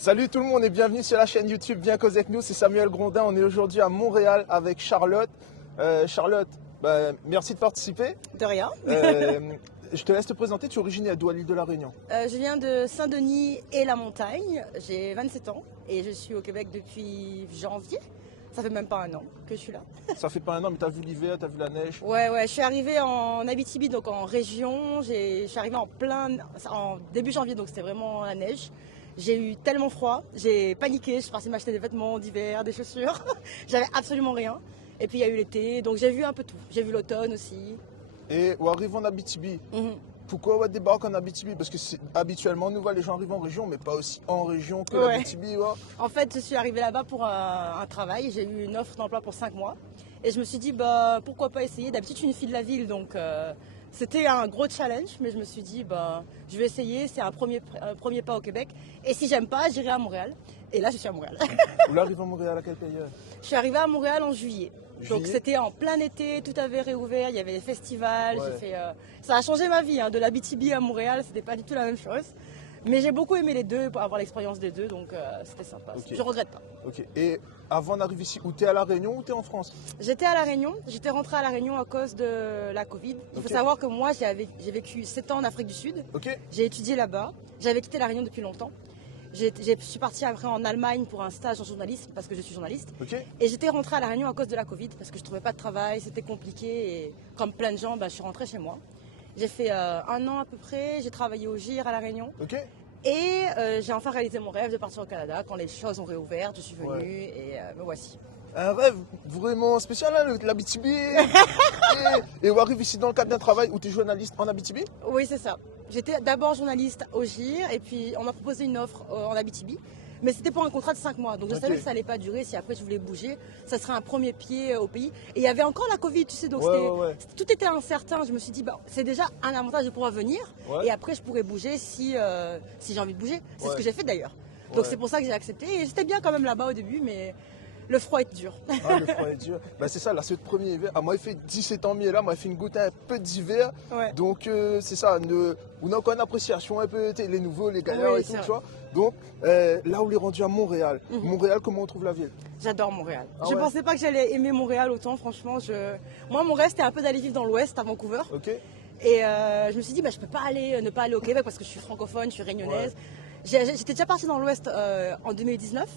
Salut tout le monde et bienvenue sur la chaîne YouTube Viens causer avec nous, c'est Samuel Grondin. On est aujourd'hui à Montréal avec Charlotte. Charlotte, merci de participer. De rien. Je te laisse te présenter, tu es originaire d'où, à l'île de la Réunion? Je viens de Saint-Denis et la montagne. J'ai 27 ans et je suis au Québec depuis janvier. Ça fait même pas un an que je suis là. Ça fait pas un an, mais tu as vu l'hiver, tu as vu la neige? Ouais, je suis arrivée en Abitibi, donc en région. Je suis arrivée en début janvier, donc c'était vraiment la neige. J'ai eu tellement froid, j'ai paniqué, je suis partie m'acheter des vêtements d'hiver, des chaussures. J'avais absolument rien. Et puis il y a eu l'été, donc j'ai vu un peu tout. J'ai vu l'automne aussi. Et on arrive en Abitibi. Pourquoi on débarque en Abitibi? Parce que habituellement, nous, les gens arrivent en région, mais pas aussi en région que l'Abitibi. Ouais. En fait, je suis arrivée là-bas pour un travail. J'ai eu une offre d'emploi pour 5 mois. Et je me suis dit, pourquoi pas essayer. D'habitude, je suis une fille de la ville, donc c'était un gros challenge. Mais je me suis dit, je vais essayer. C'est un premier pas au Québec. Et si j'aime pas, j'irai à Montréal. Et là, je suis à Montréal. Vous arrivez à Montréal à quelle période? Je suis arrivée à Montréal en juillet. Donc c'était en plein été, tout avait réouvert, il y avait des festivals, ça a changé ma vie, de l'Abitibi à Montréal, c'était pas du tout la même chose. Mais j'ai beaucoup aimé les deux, pour avoir l'expérience des deux, donc c'était sympa, je regrette pas. Ok, et avant d'arriver ici, où tu es à La Réunion ou tu es en France? J'étais à La Réunion, j'étais rentrée à La Réunion à cause de la Covid. Il faut savoir que moi j'ai vécu 7 ans en Afrique du Sud, j'ai étudié là-bas, j'avais quitté La Réunion depuis longtemps. Je suis partie après en Allemagne pour un stage en journalisme parce que je suis journaliste. Et j'étais rentrée à La Réunion à cause de la Covid parce que je ne trouvais pas de travail, c'était compliqué. Et comme plein de gens, je suis rentrée chez moi. J'ai fait 1 an à peu près, j'ai travaillé au GIR à La Réunion. Et j'ai enfin réalisé mon rêve de partir au Canada. Quand les choses ont réouvert, je suis venue et me voici. Un rêve vraiment spécial, l'Abitibi. Et on arrive ici dans le cadre d'un travail où tu es journaliste en Abitibi? Oui, c'est ça. J'étais d'abord journaliste au GIR et puis on m'a proposé une offre en Abitibi. Mais c'était pour un contrat de 5 mois. Donc je savais que ça n'allait pas durer. Si après je voulais bouger, ça serait un premier pied au pays. Et il y avait encore la Covid, tu sais. Donc tout était incertain. Je me suis dit, c'est déjà un avantage de pouvoir venir. Et après, je pourrais bouger si j'ai envie de bouger. C'est ce que j'ai fait d'ailleurs. Donc c'est pour ça que j'ai accepté. Et j'étais bien quand même là-bas au début, mais le froid est dur. Le froid est dur. C'est ça, là, c'est le premier hiver. Moi, il fait 17 ans, mais là, moi, il fait une goutte un peu d'hiver. Donc, c'est ça. On a encore une appréciation un peu, les nouveaux, les galères et tout, tu vois. Donc, là, on est rendu à Montréal. Montréal, comment on trouve la ville? J'adore Montréal. Je ne pensais pas que j'allais aimer Montréal autant, franchement. Moi, mon rêve, c'était un peu d'aller vivre dans l'Ouest, à Vancouver. Et je me suis dit, je ne peux pas ne pas aller au Québec parce que je suis francophone, je suis réunionnaise. J'étais déjà partie dans l'Ouest en 2019.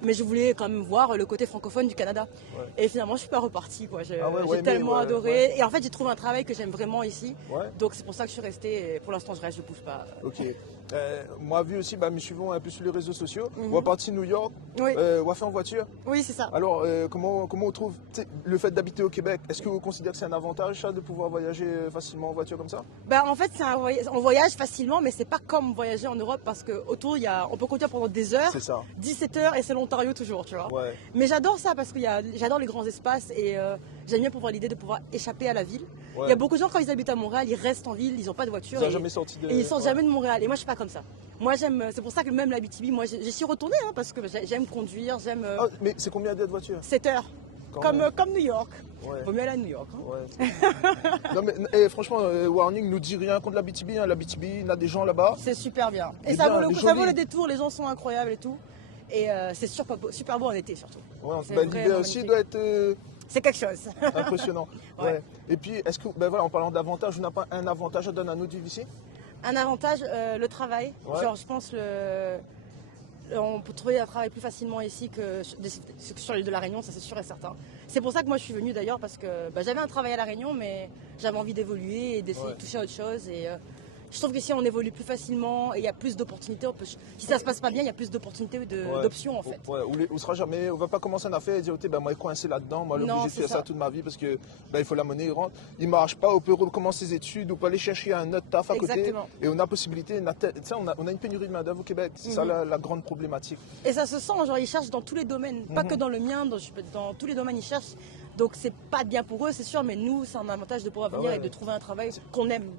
Mais je voulais quand même voir le côté francophone du Canada. Et finalement, je suis pas repartie. J'ai tellement adoré. Et en fait, j'ai trouvé un travail que j'aime vraiment ici. Donc c'est pour ça que je suis restée. Et pour l'instant, je reste, je bouge pas. Moi, vu aussi, me suivons un peu sur les réseaux sociaux. On va partir New York. On va faire en voiture. Oui, c'est ça. Alors, comment on trouve le fait d'habiter au Québec? Est-ce que vous considérez que c'est un avantage, ça, de pouvoir voyager facilement en voiture comme ça? En fait, on voyage facilement, mais c'est pas comme voyager en Europe parce qu'autour, on peut conduire pendant des heures. C'est ça. 17 heures et c'est l'Ontario toujours, tu vois. Mais j'adore ça parce que j'adore les grands espaces et j'aime bien pouvoir l'idée de pouvoir échapper à la ville. Il y a beaucoup de gens, quand ils habitent à Montréal, ils restent en ville, ils n'ont pas de voiture. Ils jamais sorti et ils sortent jamais de Montréal. Et moi, je suis pas comme ça. Moi, c'est pour ça que même l'Abitibi, moi, j'y suis retournée parce que j'aime conduire, j'aime. Mais c'est combien d'heures de voiture? 7 heures. Comme New York. Vaut mieux aller à New York. Non, mais franchement, Warning nous dit rien contre l'Abitibi. L'Abitibi, il y a des gens là-bas. C'est super bien. Et ça vaut le détour, les gens sont incroyables et tout. Et c'est super beau en été surtout. L'hiver aussi doit être. C'est quelque chose. Impressionnant. Et puis, est-ce que, en parlant d'avantages, on n'a pas un avantage à donner à nous de vivre ici? Un avantage, le travail. Genre, je pense on peut trouver un travail plus facilement ici que sur l'île de la Réunion, ça c'est sûr et certain. C'est pour ça que moi je suis venue d'ailleurs parce que j'avais un travail à la Réunion, mais j'avais envie d'évoluer et d'essayer de toucher à autre chose. Et je trouve qu'ici on évolue plus facilement et il y a plus d'opportunités. Si ça se passe pas bien, il y a plus d'opportunités, d'options en fait. On sera jamais, on va pas commencer une affaire et dire moi je suis coincé là-dedans, moi l'obligé de faire ça toute ma vie parce que il faut la monnaie, il rentre. Il marche pas, on peut recommencer ses études, on peut aller chercher un autre taf à côté. Et on a possibilité, on a une pénurie de main d'œuvre au Québec, c'est ça la grande problématique. Et ça se sent, genre ils cherchent dans tous les domaines, pas que dans le mien, dans tous les domaines ils cherchent. Donc c'est pas bien pour eux, c'est sûr, mais nous, c'est un avantage de pouvoir venir et de trouver un travail qu'on aime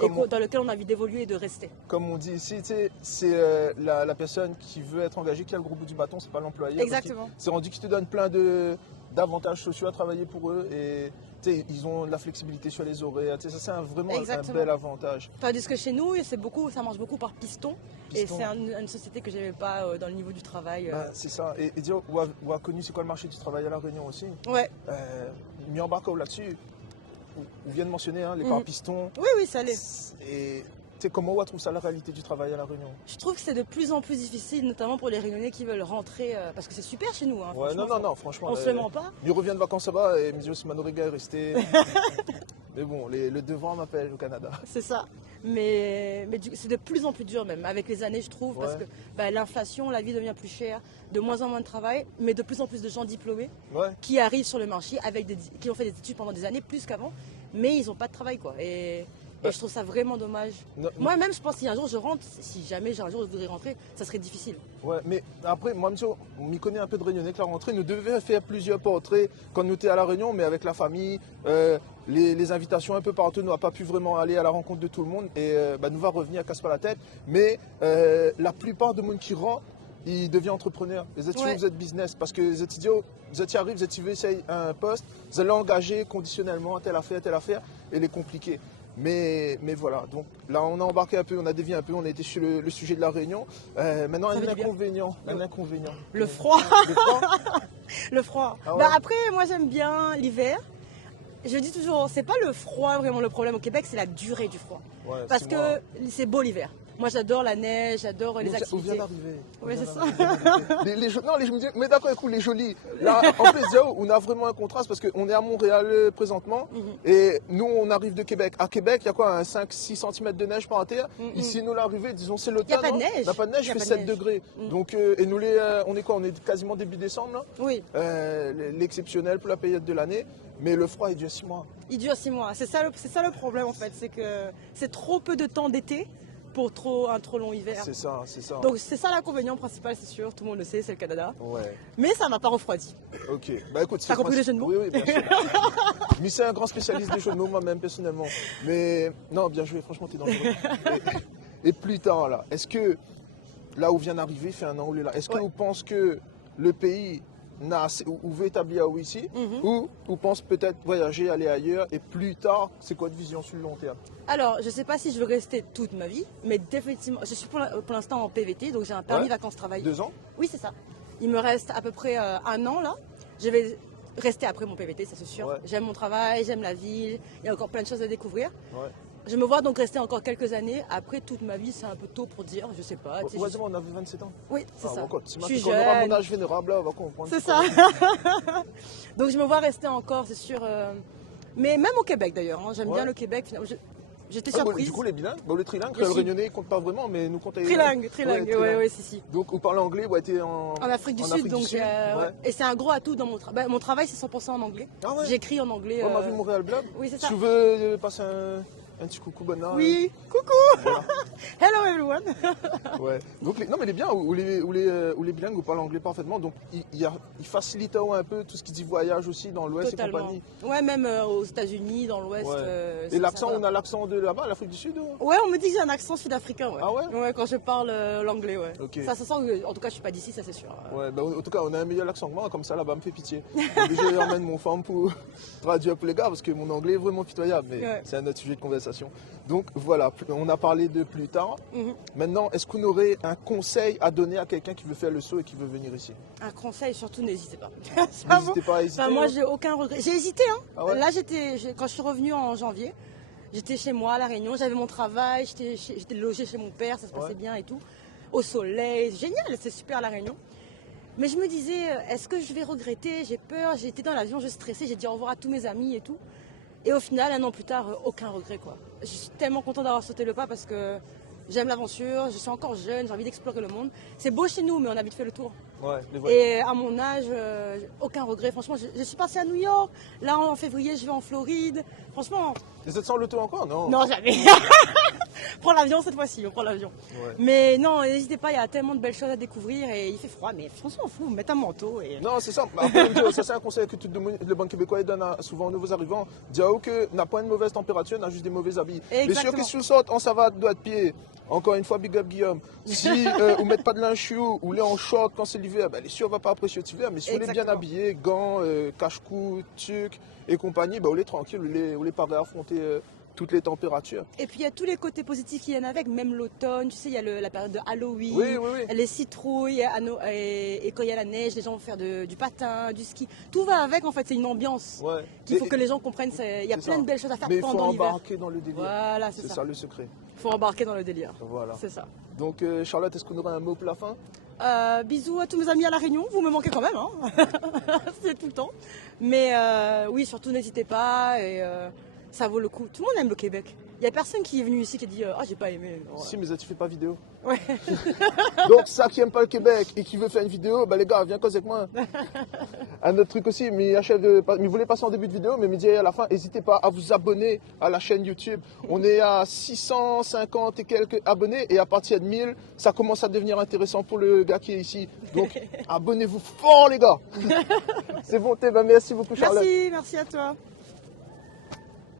et dans lequel on a envie d'évoluer et de rester. Comme on dit ici, c'est la personne qui veut être engagée qui a le gros bout du bâton, c'est pas l'employé. Exactement. C'est rendu qui te donne plein d'avantages sociaux à travailler pour eux et ils ont de la flexibilité sur les horaires. Ça, c'est vraiment un bel avantage. Tandis que chez nous, ça marche beaucoup par piston. Et c'est une société que je n'aimais pas dans le niveau du travail. C'est ça. Et dire, ou a connu c'est quoi le marché du travail à La Réunion aussi. Ouais. Mis en barco là-dessus. On vient de mentionner les par piston. Oui, ça l'est. Et comment on trouve ça la réalité du travail à La Réunion? Je trouve que c'est de plus en plus difficile, notamment pour les Réunionnais qui veulent rentrer, parce que c'est super chez nous. Ouais, non, franchement. On se le ment pas. Il revient de vacances là-bas et Mizio Simanoriga est resté. Mais bon, le devant m'appelle au Canada. C'est ça. Mais c'est de plus en plus dur même, avec les années je trouve, parce que l'inflation, la vie devient plus chère, de moins en moins de travail, mais de plus en plus de gens diplômés qui arrivent sur le marché, qui ont fait des études pendant des années, plus qu'avant, mais ils n'ont pas de travail quoi. Et je trouve ça vraiment dommage. Moi-même, je pense que si un jour je rentre, si jamais un jour je voudrais rentrer, ça serait difficile. Ouais, mais après, moi, monsieur, on m'y connaît un peu de Réunionnais que la rentrée. Nous devions faire plusieurs portraits quand nous étions à La Réunion, mais avec la famille, les invitations un peu partout, nous n'avons pas pu vraiment aller à la rencontre de tout le monde. Et nous va revenir, casse pas la tête. Mais la plupart de monde qui rentre, ils deviennent entrepreneurs. Les étudiants, vous êtes business. Parce que les étudiants, vous êtes arrivés, vous êtes essayé un poste, vous allez engager conditionnellement, telle affaire, et elle est compliquée. Mais voilà, donc là on a embarqué un peu, on a dévié un peu, on a été sur le sujet de La Réunion. Maintenant, un inconvénient. Le froid. Le froid. Ah ouais. Après, moi j'aime bien l'hiver. Je dis toujours, c'est pas le froid vraiment le problème au Québec, c'est la durée du froid. Ouais, parce que c'est beau l'hiver. Moi j'adore la neige, j'adore les activités. On vient d'arriver. Oui, c'est ça. Je me dis, mais d'accord, écoute, les jolis. Là, en plus, on a vraiment un contraste parce qu'on est à Montréal présentement et nous, on arrive de Québec. À Québec, il y a quoi, 5-6 cm de neige par terre. Ici, nous, l'arrivée, disons, c'est l'automne. Il n'y a pas de neige. Il n'y a pas de neige, il fait 7 degrés. Donc, et nous, on est quoi? On est quasiment début décembre, là. Oui. L'exceptionnel pour la période de l'année. Mais le froid, il dure 6 mois. Il dure 6 mois. C'est ça le problème, en fait. C'est que c'est trop peu de temps d'été pour un trop long hiver. C'est ça. Donc c'est ça l'inconvénient principal, c'est sûr, tout le monde le sait, c'est le Canada. Ouais. Mais ça m'a pas refroidi. Ok, bah écoute, t'as compris les jeux de mots? Oui, bien sûr. Mais c'est un grand spécialiste des jeux de mots, moi-même, personnellement. Mais non, bien joué, franchement, t'es dangereux. Et plus tard, là, est-ce que là où vient d'arriver, fait un an ou là, est-ce que vous pensez que le pays veut établir ici, ou pense peut-être voyager, aller ailleurs, et plus tard, c'est quoi votre vision sur le long terme? Alors, je ne sais pas si je veux rester toute ma vie, mais définitivement, je suis pour l'instant en PVT, donc j'ai un permis vacances-travail. 2 ans? Oui, c'est ça. Il me reste à peu près 1 an là. Je vais rester après mon PVT, ça c'est sûr. J'aime mon travail, j'aime la ville, il y a encore plein de choses à découvrir. Je me vois donc rester encore quelques années. Après, toute ma vie, c'est un peu tôt pour dire, je sais pas. On avait 27 ans. Oui, c'est ça. Je suis jeune. Quand on aura mon âge vénérable, là, on va comprendre. C'est ça. Donc, je me vois rester encore, c'est sûr. Mais même au Québec, d'ailleurs. J'aime bien le Québec. J'étais surprise. Du coup, les bilingues, le trilingue, le réunionnais, il compte pas vraiment, mais nous comptons. Trilingue, si. Donc, vous parlez anglais, vous êtes en Afrique du Sud, donc et c'est un gros atout dans mon travail. Mon travail, c'est 100% en anglais. Ah ouais. J'écris en anglais. On m'a vu Montréal Blog. Oui, c'est ça. Tu veux passer un petit coucou, bonne Oui, coucou. Voilà. Hello everyone. Ouais. Donc non mais les biens ou les bilingues vous parlent anglais parfaitement, donc il facilite un peu tout ce qui dit voyage aussi dans l'Ouest et compagnie. Ouais, même aux États-Unis, dans l'Ouest. Et l'accent, on a l'accent de là-bas, l'Afrique du Sud. Ouais, on me dit que j'ai un accent sud-africain. Ouais. Ah ouais. Ouais, quand je parle l'anglais, ouais. Okay. Ça se sent que, en tout cas, je suis pas d'ici, ça c'est sûr. Ouais, bah, en tout cas, on a un meilleur accent que moi, comme ça là-bas me fait pitié. Je ramène mon femme pour traduire pour les gars parce que mon anglais est vraiment pitoyable, mais c'est un autre sujet de conversation. Donc voilà, on a parlé de plus tard. Maintenant, est-ce qu'on aurait un conseil à donner à quelqu'un qui veut faire le saut et qui veut venir ici? Un conseil, surtout n'hésitez pas. N'hésitez pas à hésiter. Enfin, moi, j'ai aucun regret. J'ai hésité, hein. Ah ouais? Là, quand je suis revenue en janvier, j'étais chez moi à La Réunion, j'avais mon travail, j'étais logée chez mon père, ça se passait bien et tout. Au soleil, génial, c'est super La Réunion. Mais je me disais, est-ce que je vais regretter? J'ai peur, j'étais dans l'avion, je stressais, j'ai dit au revoir à tous mes amis et tout. Et au final, 1 an plus tard, aucun regret quoi. Je suis tellement contente d'avoir sauté le pas parce que j'aime l'aventure, je suis encore jeune, j'ai envie d'explorer le monde. C'est beau chez nous, mais on a vite fait le tour. Ouais, et à mon âge, aucun regret. Franchement, je suis partie à New York. Là, en février, je vais en Floride. Franchement. Et 700 l'auto encore? Non. Non, jamais. Prends l'avion cette fois-ci, on prend l'avion. Ouais. Mais non, n'hésitez pas, il y a tellement de belles choses à découvrir et il fait froid, mais on s'en fout, mettez un manteau. Et... Non, c'est ça. Après, ça, c'est un conseil que tout le banque québécois donne souvent aux nouveaux arrivants. Diao que n'a pas une mauvaise température, n'a juste des mauvais habits. Exactement. Mais sûr que si vous sortez en savate, doigt de pied, encore une fois, big up Guillaume. Si vous ne mettez pas de linge chou ou les en short quand c'est l'hiver, ben, les sûr, on ne va pas apprécier l'hiver. Mais si vous êtes bien habillé, gants, cache-cou, tuc et compagnie, ben, on est tranquille, on est pas à affronter toutes les températures. Et puis il y a tous les côtés positifs qui viennent avec, même l'automne, tu sais, il y a la période de Halloween, les citrouilles, et quand il y a la neige, les gens vont faire du patin, du ski. Tout va avec, en fait, c'est une ambiance qu'il faut que les gens comprennent. Il y a plein de belles choses à faire pendant l'hiver. Mais il faut embarquer dans le délire. Voilà, c'est ça le secret. Il faut embarquer dans le délire. Voilà. C'est ça. Donc Charlotte, est-ce qu'on aurait un mot pour la fin? Bisous à tous mes amis à La Réunion, vous me manquez quand même, hein. C'est tout le temps. Mais oui, surtout n'hésitez pas et ça vaut le coup. Tout le monde aime le Québec. Il n'y a personne qui est venu ici qui dit « Ah, j'ai pas aimé ». Si, mais tu fais pas vidéo. Ouais. Donc ça qui aime pas le Québec et qui veut faire une vidéo, bah les gars, viens causer avec moi. Un autre truc aussi, mais il voulait passer en début de vidéo, mais il me dit à la fin, n'hésitez pas à vous abonner à la chaîne YouTube. On est à 650 et quelques abonnés et à partir de 1000, ça commence à devenir intéressant pour le gars qui est ici. Donc abonnez-vous fort les gars. C'est bon, merci beaucoup Charlotte. Merci à toi.